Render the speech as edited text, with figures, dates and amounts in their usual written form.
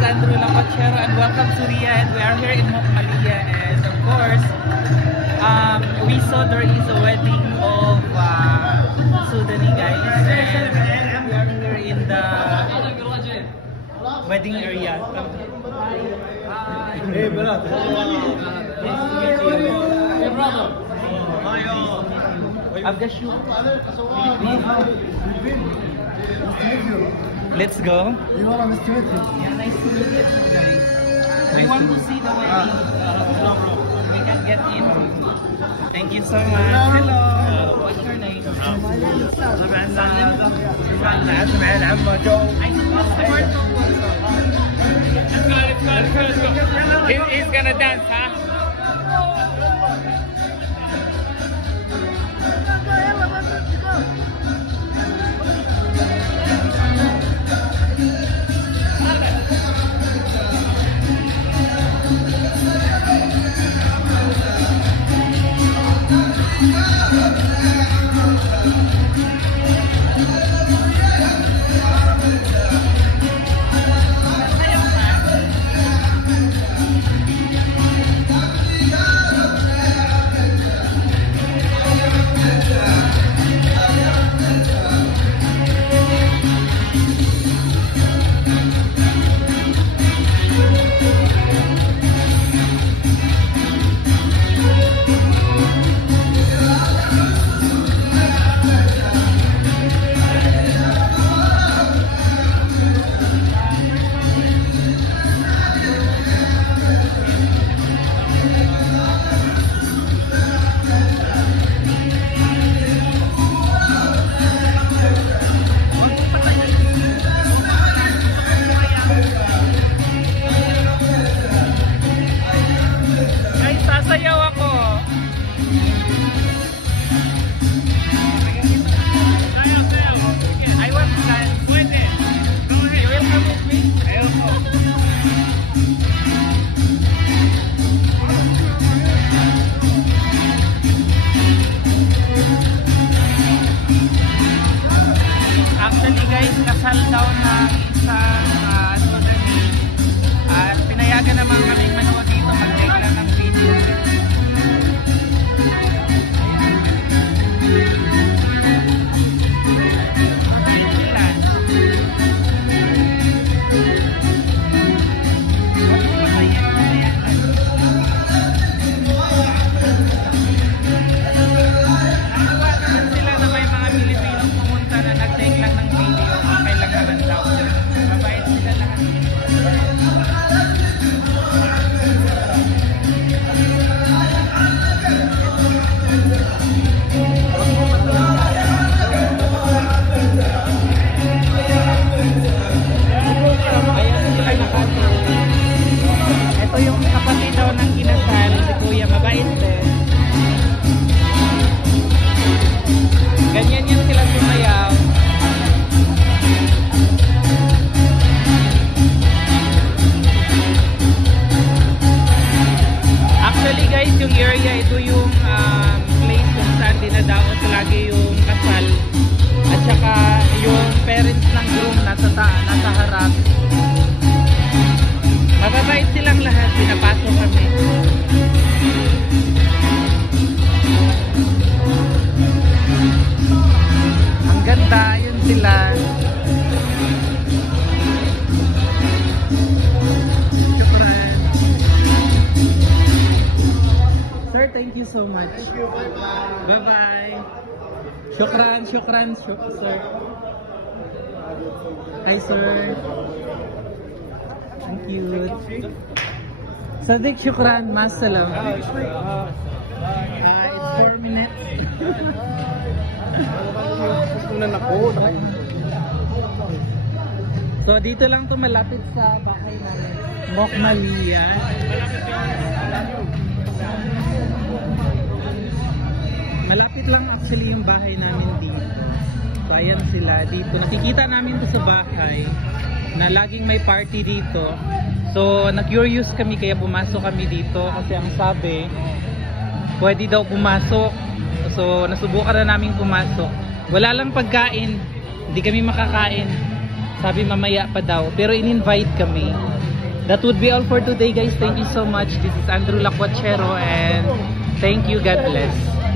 Andrew Lapachero and welcome to Ria, and we are here in Mokmalia, and of course we saw there is a wedding of Sudani guys, and we are here in the wedding area. Hey brother. Hey brother. I've got you. Let's go. Nice to meet you. Yeah, nice to meet you guys. We want to see the wedding. We can get in. Thank you so much. Hello. What's your name? Samantha. He's gonna dance, huh? Actually guys, kasal daw na isang Sudani at pinayagan naman kaming manood dito, mag-take lang ng video. Ito yung kapatid daw ng kinasal, si Kuya, mabait din. Ganyan yan sila sumayaw. Actually guys, yung area, ito yung place kung saan dinadaos lagi yung kasal. At saka yung parents ng groom nasa harap. Mababait silang lahat, pinapasok kami. Ang ganda, yun sila. Sir, thank you so much. Thank you. Bye-bye. Bye-bye. Shukran, sir. Hi, sir. Thank you. Sadiq, shukran. Masalam. It's 4 minutes. So, dito lang to malapit sa bahay namin. Mokmalia. Malapit lang actually yung bahay namin dito. So, ayan sila dito. Nakikita namin to sa bahay na laging may party dito. So, na-curious kami kaya pumasok kami dito kasi ang sabi, pwede daw pumasok. So, nasubukan na namin pumasok. Wala lang pagkain. Hindi kami makakain. Sabi mamaya pa daw. Pero in-invite kami. that would be all for today, guys. Thank you so much. This is Andrew Lacuachero, and thank you. God bless.